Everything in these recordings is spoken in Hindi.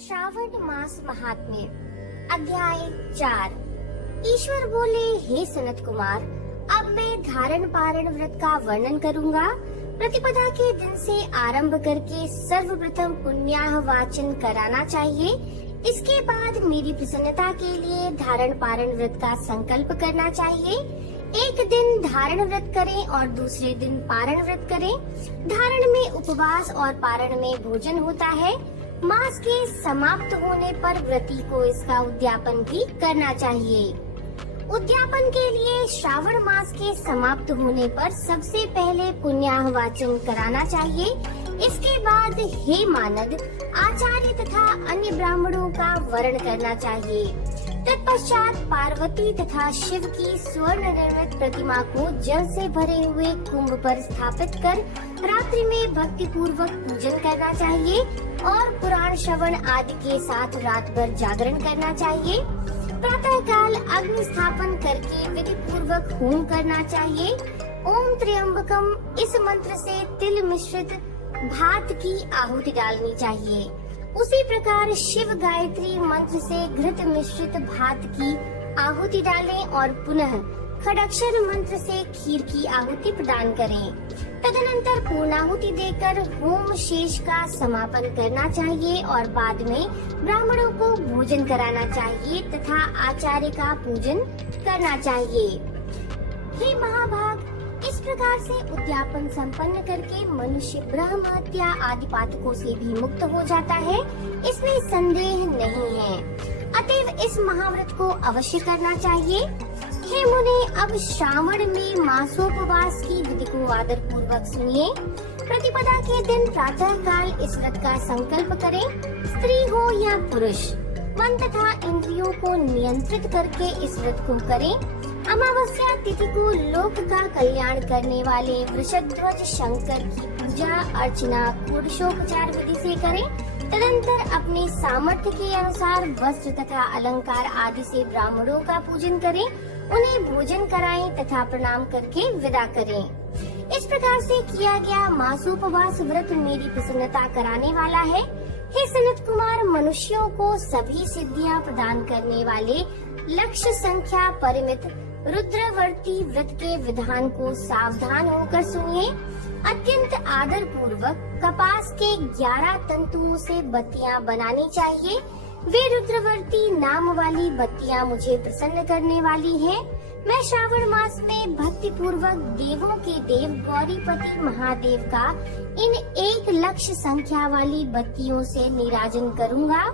श्रावण मास महात्म्य अध्याय 4। ईश्वर बोले, हे सनत कुमार, अब मैं धारण पारण व्रत का वर्णन करूंगा। प्रतिपदा के दिन से आरंभ करके सर्वप्रथम पुण्याह वाचन कराना चाहिए। इसके बाद मेरी प्रसन्नता के लिए धारण पारण व्रत का संकल्प करना चाहिए। एक दिन धारण व्रत करें और दूसरे दिन पारण व्रत करें। धारण में उपवास और पारण में भोजन होता है। मास के समाप्त होने पर व्रती को इसका उद्यापन भी करना चाहिए। उद्यापन के लिए श्रावण मास के समाप्त होने पर सबसे पहले पुण्याह वाचन कराना चाहिए। इसके बाद हे मानद, आचार्य तथा अन्य ब्राह्मणों का वरण करना चाहिए। तत्पश्चात पार्वती तथा शिव की स्वर्ण निर्मित प्रतिमा को जल से भरे हुए कुंभ पर स्थापित कर रात्रि में भक्ति पूर्वक पूजन करना चाहिए और पुराण श्रवण आदि के साथ रात भर जागरण करना चाहिए। प्रातः काल अग्नि स्थापन करके विधि पूर्वक होम करना चाहिए। ओम त्र्यंबकम इस मंत्र से तिल मिश्रित भात की आहुति डालनी चाहिए। उसी प्रकार शिव गायत्री मंत्र से घृत मिश्रित भात की आहुति डालें और पुनः खड़ाक्षर मंत्र से खीर की आहुति प्रदान करें। तदनंतर पूर्णाहुति देकर होम शेष का समापन करना चाहिए और बाद में ब्राह्मणों को भोजन कराना चाहिए तथा आचार्य का पूजन करना चाहिए। हे महाभाग, इस प्रकार से उद्यापन संपन्न करके मनुष्य ब्रह्म हत्या आदि पातकों से भी मुक्त हो जाता है, इसमें संदेह नहीं है। अतएव इस महाव्रत को अवश्य करना चाहिए। हे मुने, अब श्रावण में मासोपवास की विधि को आदर पूर्वक सुनिए। प्रतिपदा के दिन प्रातः काल इस व्रत का संकल्प करें। स्त्री हो या पुरुष, मन तथा इंद्रियों को नियंत्रित करके इस व्रत को करें। अमावस्या तिथि को लोक का कल्याण करने वाले वृषध्वज शंकर की पूजा अर्चना षोडशोपचार विधि से करें। तदंतर अपने सामर्थ्य के अनुसार वस्त्र तथा अलंकार आदि से ब्राह्मणों का पूजन करें। उन्हें भोजन कराएं तथा प्रणाम करके विदा करें। इस प्रकार से किया गया मासोपवास व्रत मेरी प्रसन्नता कराने वाला है। हे सनत कुमार, मनुष्यों को सभी सिद्धियां प्रदान करने वाले लक्ष्य संख्या परिमित रुद्रवर्ती व्रत के विधान को सावधान होकर सुनिए। अत्यंत आदर पूर्वक कपास के 11 तंतुओं से बत्तियां बनानी चाहिए। वे रुद्रवर्ती नाम वाली बत्तियां मुझे प्रसन्न करने वाली हैं। मैं श्रावण मास में भक्ति पूर्वक देवों के देव गौरीपति महादेव का इन 1 लक्ष संख्या वाली बत्तियों से नीराजन करूंगा।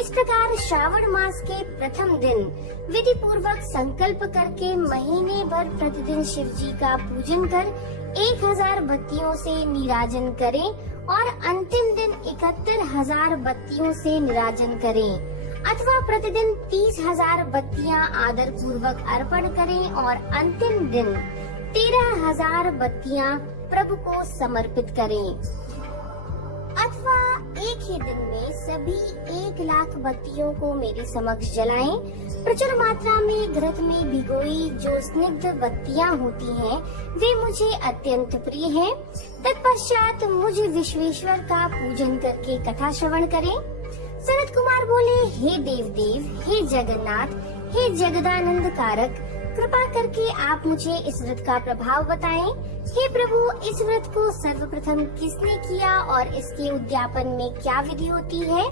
इस प्रकार श्रावण मास के प्रथम दिन विधि पूर्वक संकल्प करके महीने भर प्रतिदिन शिव जी का पूजन कर 1000 बत्तियों से नीराजन करें और अंतिम दिन 71,000 बत्तियों से नीराजन करें, अथवा प्रतिदिन 30,000 बत्तियां आदर पूर्वक अर्पण करें और अंतिम दिन 13,000 बत्तियां प्रभु को समर्पित करें, अथवा एक ही दिन में सभी 1,00,000 बत्तियों को मेरे समक्ष जलाएं। प्रचुर मात्रा में घृत में भिगोई जो स्निग्ध बत्तियां होती हैं, वे मुझे अत्यंत प्रिय हैं। तत्पश्चात मुझ विश्वेश्वर का पूजन करके कथा श्रवण करें। सनत कुमार बोले, हे देव, हे जगन्नाथ, हे जगदानंद कारक, कृपा करके आप मुझे इस व्रत का प्रभाव बताएं। हे प्रभु, इस व्रत को सर्वप्रथम किसने किया और इसके उद्यापन में क्या विधि होती है?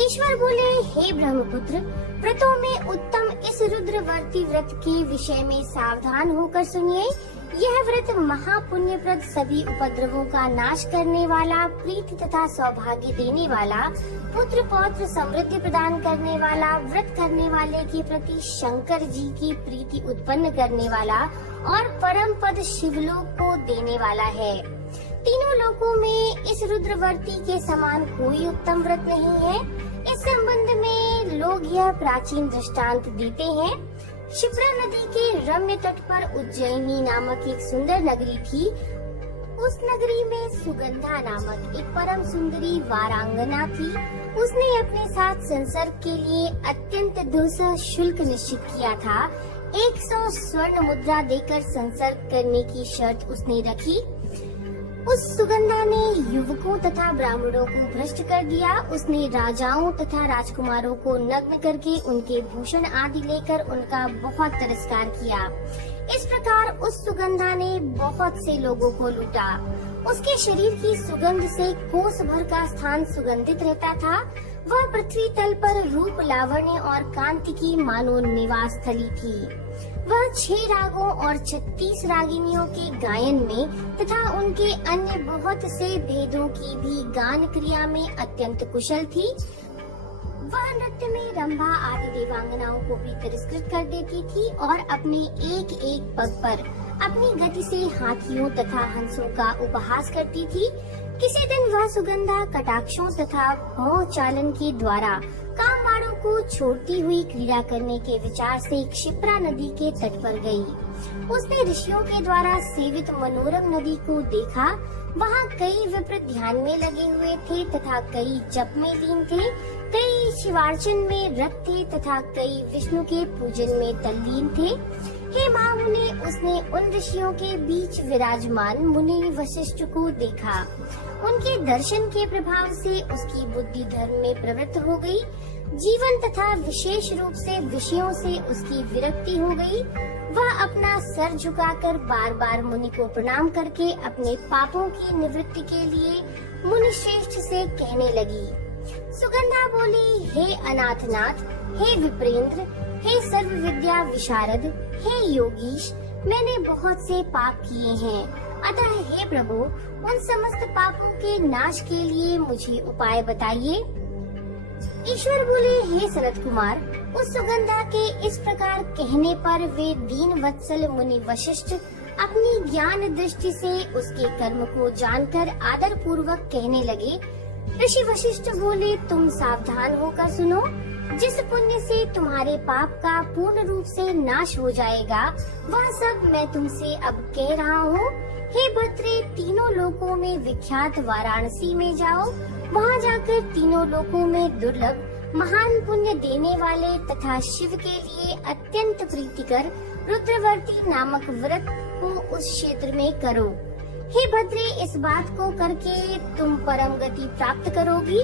ईश्वर बोले, हे ब्रह्मपुत्र, व्रतों में उत्तम इस रुद्रवर्ती व्रत के विषय में सावधान होकर सुनिए। यह व्रत महापुण्यप्रद, सभी उपद्रवों का नाश करने वाला, प्रीति तथा सौभाग्य देने वाला, पुत्र पौत्र समृद्धि प्रदान करने वाला, व्रत करने वाले के प्रति शंकर जी की प्रीति उत्पन्न करने वाला और परम पद शिवलोक को देने वाला है। तीनों लोकों में इस रुद्रवर्ती के समान कोई उत्तम व्रत नहीं है। इस संबंध में लोग यह प्राचीन दृष्टांत देते हैं। क्षिप्रा नदी के रम्य तट पर उज्जैनी नामक एक सुंदर नगरी थी। उस नगरी में सुगंधा नामक एक परम सुंदरी वारांगना थी। उसने अपने साथ संसर्ग के लिए अत्यंत दुस्सह शुल्क निश्चित किया था। 100 स्वर्ण मुद्रा देकर संसर्ग करने की शर्त उसने रखी। उस सुगंधा ने युवकों तथा ब्राह्मणों को भ्रष्ट कर दिया। उसने राजाओं तथा राजकुमारों को नग्न करके उनके भूषण आदि लेकर उनका बहुत तिरस्कार किया। इस प्रकार उस सुगंधा ने बहुत से लोगों को लूटा। उसके शरीर की सुगंध से कोस भर का स्थान सुगंधित रहता था। वह पृथ्वी तल पर रूप, लावण्य और कांति की मानो निवास स्थली थी। वह 6 रागों और 36 रागिनियों के गायन में तथा उनके अन्य बहुत से भेदों की भी गान क्रिया में अत्यंत कुशल थी। वह नृत्य में रंभा आदि देवांगनाओं को भी तिरस्कृत कर देती थी और अपने एक एक पग पर अपनी गति से हाथियों तथा हंसों का उपहास करती थी। किसी दिन वह सुगंधा कटाक्षों तथा भौं चालन के द्वारा कामवाड़ों को छोड़ती हुई क्रीड़ा करने के विचार से क्षिप्रा नदी के तट पर गई। उसने ऋषियों के द्वारा सेवित मनोरम नदी को देखा। वहाँ कई विप्र ध्यान में लगे हुए थे तथा कई जप में लीन थे, कई शिवार्चन में रत थे तथा कई विष्णु के पूजन में तल्लीन थे। हे महामुने, उसने उन ऋषियों के बीच विराजमान मुनि वशिष्ठ को देखा। उनके दर्शन के प्रभाव से उसकी बुद्धि धर्म में प्रवृत्त हो गई। जीवन तथा विशेष रूप से विषयों से उसकी विरक्ति हो गई। वह अपना सर झुकाकर बार बार मुनि को प्रणाम करके अपने पापों की निवृत्ति के लिए मुनि श्रेष्ठ से कहने लगी। सुगंधा बोली, हे अनाथनाथ, हे विप्रेंद्र, हे सर्व विद्या विशारद, हे योगीश, मैंने बहुत से पाप किए हैं। अतः हे प्रभु, उन समस्त पापों के नाश के लिए मुझे उपाय बताइए। ईश्वर बोले, हे सनत कुमार, उस सुगंधा के इस प्रकार कहने पर वे दीन वत्सल मुनि वशिष्ठ अपनी ज्ञान दृष्टि से उसके कर्म को जानकर आदर पूर्वक कहने लगे। ऋषि वशिष्ठ बोले, तुम सावधान होकर सुनो। जिस पुण्य से तुम्हारे पाप का पूर्ण रूप से नाश हो जाएगा, वह सब मैं तुमसे अब कह रहा हूँ। हे भद्रे, तीनों लोकों में विख्यात वाराणसी में जाओ। वहाँ जाकर तीनों लोकों में दुर्लभ महान पुण्य देने वाले तथा शिव के लिए अत्यंत प्रीतिकर रुद्रवर्ती नामक व्रत को उस क्षेत्र में करो। हे भद्रे, इस बात को करके तुम परम गति प्राप्त करोगी।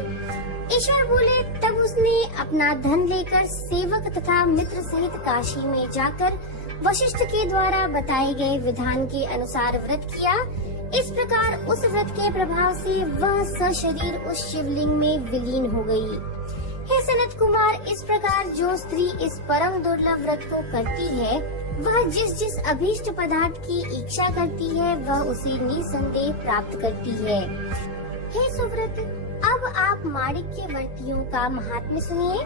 ईश्वर बोले, तब उसने अपना धन लेकर सेवक तथा मित्र सहित काशी में जाकर वशिष्ठ के द्वारा बताए गए विधान के अनुसार व्रत किया। इस प्रकार उस व्रत के प्रभाव से वह सशरीर उस शिवलिंग में विलीन हो गई। हे सनत कुमार, इस प्रकार जो स्त्री इस परम दुर्लभ व्रत को करती है, वह जिस जिस अभीष्ट पदार्थ की इच्छा करती है, वह उसे निसंदेह प्राप्त करती है। हे सुव्रत, अब आप माणिक्यवर्तियों का महात्म्य सुनिए।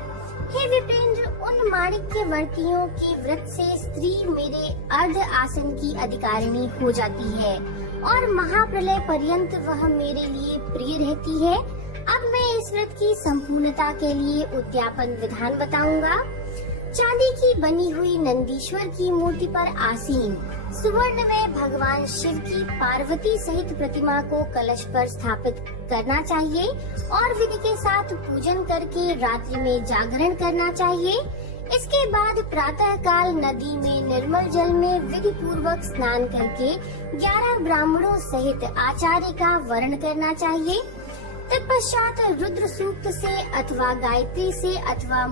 हे विप्रेंद्र, उन माणिक्यवर्तियों की व्रत से स्त्री मेरे अर्ध आसन की अधिकारिणी हो जाती है और महाप्रलय पर्यंत वह मेरे लिए प्रिय रहती है। अब मैं इस व्रत की संपूर्णता के लिए उद्यापन विधान बताऊंगा। चांदी की बनी हुई नंदीश्वर की मूर्ति पर आसीन सुवर्ण में भगवान शिव की पार्वती सहित प्रतिमा को कलश पर स्थापित करना चाहिए और विधि के साथ पूजन करके रात्रि में जागरण करना चाहिए। इसके बाद प्रातः काल नदी में निर्मल जल में विधि पूर्वक स्नान करके 11 ब्राह्मणों सहित आचार्य का वर्ण करना चाहिए। तत्पश्चात रुद्र सूक्त से अथवा गायत्री से अथवा